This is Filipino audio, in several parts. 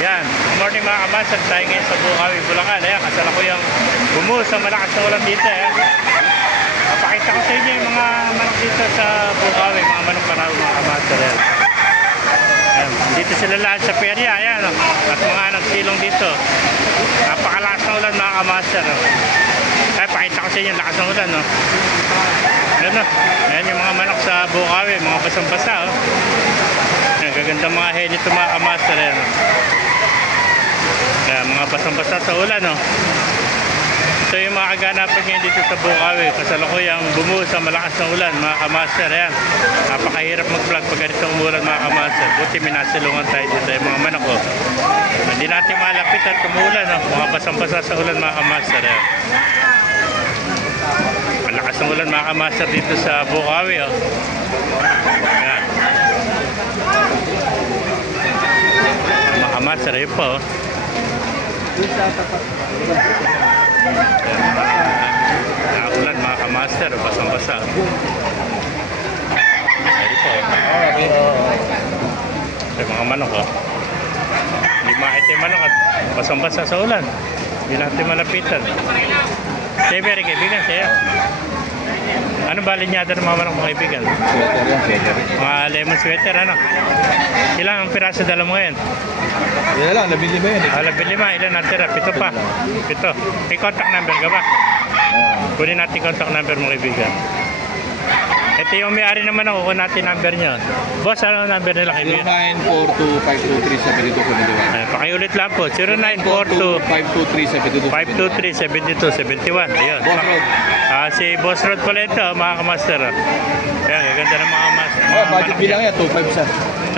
Yan, good morning mga kamaster. Tayo ngayon sa Bukawi, Bulacan. Ayan, kasala ko yung bumuhos sa malakas na ulan dito. Papakita ko sa inyo yung mga manok dito sa Bukawi, mga manok panahon mga kamaster. Ayan, dito sila lahat sa perya. Ayan, at mga nagsilong dito. Napakalakas na ulan mga kamaster. Ay, pakita ko sa inyo yung lakas ng ulan. Ayan, ayan yung mga manok sa Bukawi, mga basang-basa. Ayan, gaganda mga hen ito mga kamaster. Ayan, mga basang-basa sa ulan. Ito yung mga kaganapan ngayon dito sa Bukawi. Kasalukuyang bumuhos sa malakas na ulan mga kamaster. Ayan, napakahirap mag-vlog pag ganito umulan mga kamaster. Buti minasilungan tayo dito yung mga manok. Hindi natin malapit at umulan. Mga basang-basa sa ulan mga kamaster. Ayan. Malakas ng ulan mga kamaster dito sa Bukawi. Ayan. Mga kamaster, ayun po. Naulan mga kamaster, basang-basa. Ayun po. Ay, mga manok. Hindi makita yung manok at basang-basa sa ulan. Hindi natin malapitan. Siyempre, kaibigan, sa'yo. Ano ba linyada ng mga manok mga kaibigan? Sweater yan, sweater. Mga lemon sweater, ano? Ilang ang piraso dala mo ngayon? Yan lang, 15 yan. 15, ilan natira? 7 pa. 7. May contact number ka ba? Kunin natin contact number mga kaibigan. Ito yung may-ari naman ako, kunin natin number nyo. Boss, ano ang number nila kaibigan? 0942-523-7272. Pakiulit lang po, 0942-523-7271. Ayun. Boss Road. Si Boss Road pala ito, mga kamaster. Ayan, gaganda ng mga Budget bilang yan, 2.5 sa.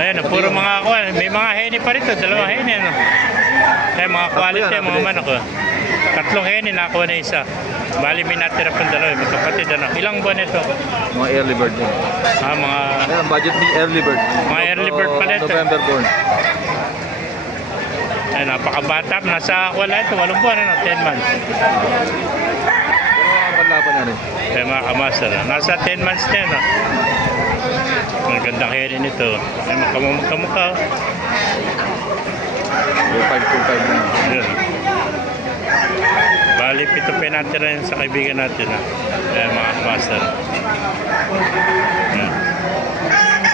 Ayan, puro mga kuwan. May mga heni pa rito, dalawang heni. Ayan, mga quality, mga manok. Tatlong heni, nakakuha na isa. Bali, may natira pang dalawa, magkapatid. Ilang buwan ito? Mga early bird yan. Mga... Ayan, budget early bird. Mga early bird pala ito. November born. Ayan, napakabata. Nasa wala ito, 8 buwan, 10 months. Laban na rin. Ayan, mga kamaster. Nasa 10 months na yun. Ang ganda kaya rin ito. Ayan, magkamukha. 2525 na. Ayan. Bali, 7 pa natira yun sa kaibigan natin. Ayan, mga kamaster. Ayan.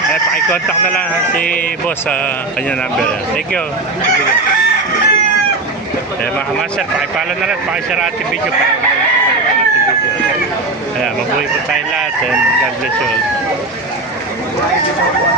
Ayan, pakikontak na lang si boss sa kanya number. Thank you. Ayan, mga kamaster, pakipala na lang. Pakishare ating video para ating video. Ayan, mabuhay po tayo lahat. And God bless you all.